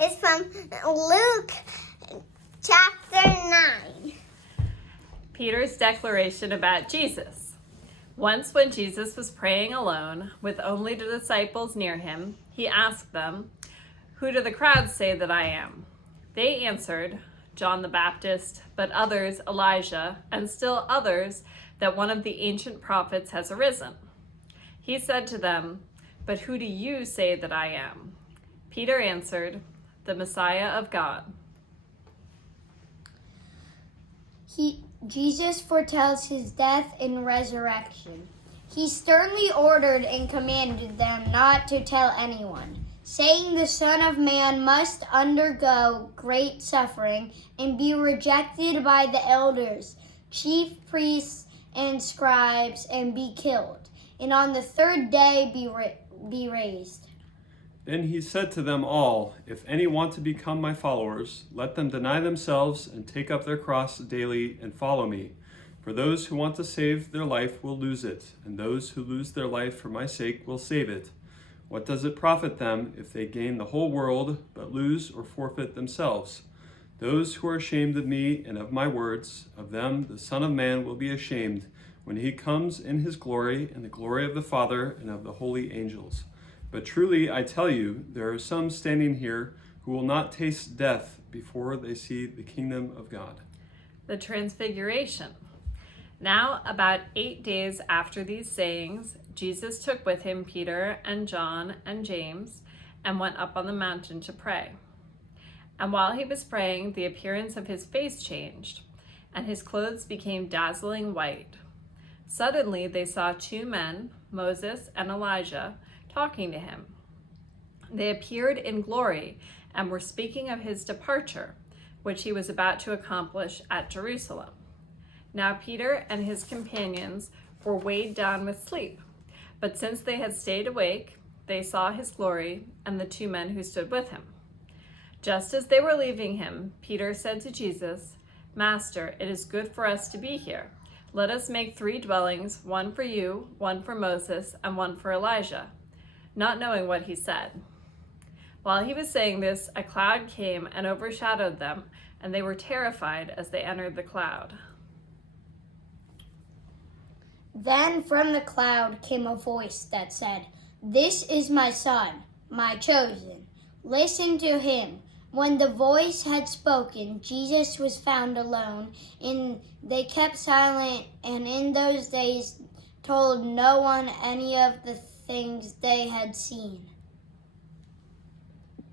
is from Luke chapter 9. Peter's declaration about Jesus. Once when Jesus was praying alone with only the disciples near him, he asked them, "Who do the crowds say that I am?" They answered, "John the Baptist, but others Elijah, and still others that one of the ancient prophets has arisen." He said to them, "But who do you say that I am?" Peter answered, "The Messiah of God." Jesus foretells his death and resurrection. He sternly ordered and commanded them not to tell anyone, saying the Son of Man must undergo great suffering and be rejected by the elders, chief priests, and scribes, and be killed, and on the third day be raised. Then he said to them all, "If any want to become my followers, let them deny themselves and take up their cross daily and follow me. For those who want to save their life will lose it, and those who lose their life for my sake will save it. What does it profit them if they gain the whole world, but lose or forfeit themselves? Those who are ashamed of me and of my words, of them the Son of Man will be ashamed when he comes in his glory and the glory of the Father and of the holy angels. But truly, I tell you, there are some standing here who will not taste death before they see the kingdom of God." The Transfiguration. Now, about 8 days after these sayings, Jesus took with him Peter and John and James and went up on the mountain to pray. And while he was praying, the appearance of his face changed, and his clothes became dazzling white. Suddenly they saw two men, Moses and Elijah, talking to him. They appeared in glory and were speaking of his departure, which he was about to accomplish at Jerusalem. Now Peter and his companions were weighed down with sleep, but since they had stayed awake, they saw his glory and the two men who stood with him. Just as they were leaving him, Peter said to Jesus, "Master, it is good for us to be here. Let us make 3 dwellings, one for you, one for Moses, and one for Elijah," not knowing what he said. While he was saying this, a cloud came and overshadowed them, and they were terrified as they entered the cloud. Then from the cloud came a voice that said, "This is my Son, my chosen. Listen to him." When the voice had spoken, Jesus was found alone, and they kept silent, and in those days told no one any of the things they had seen.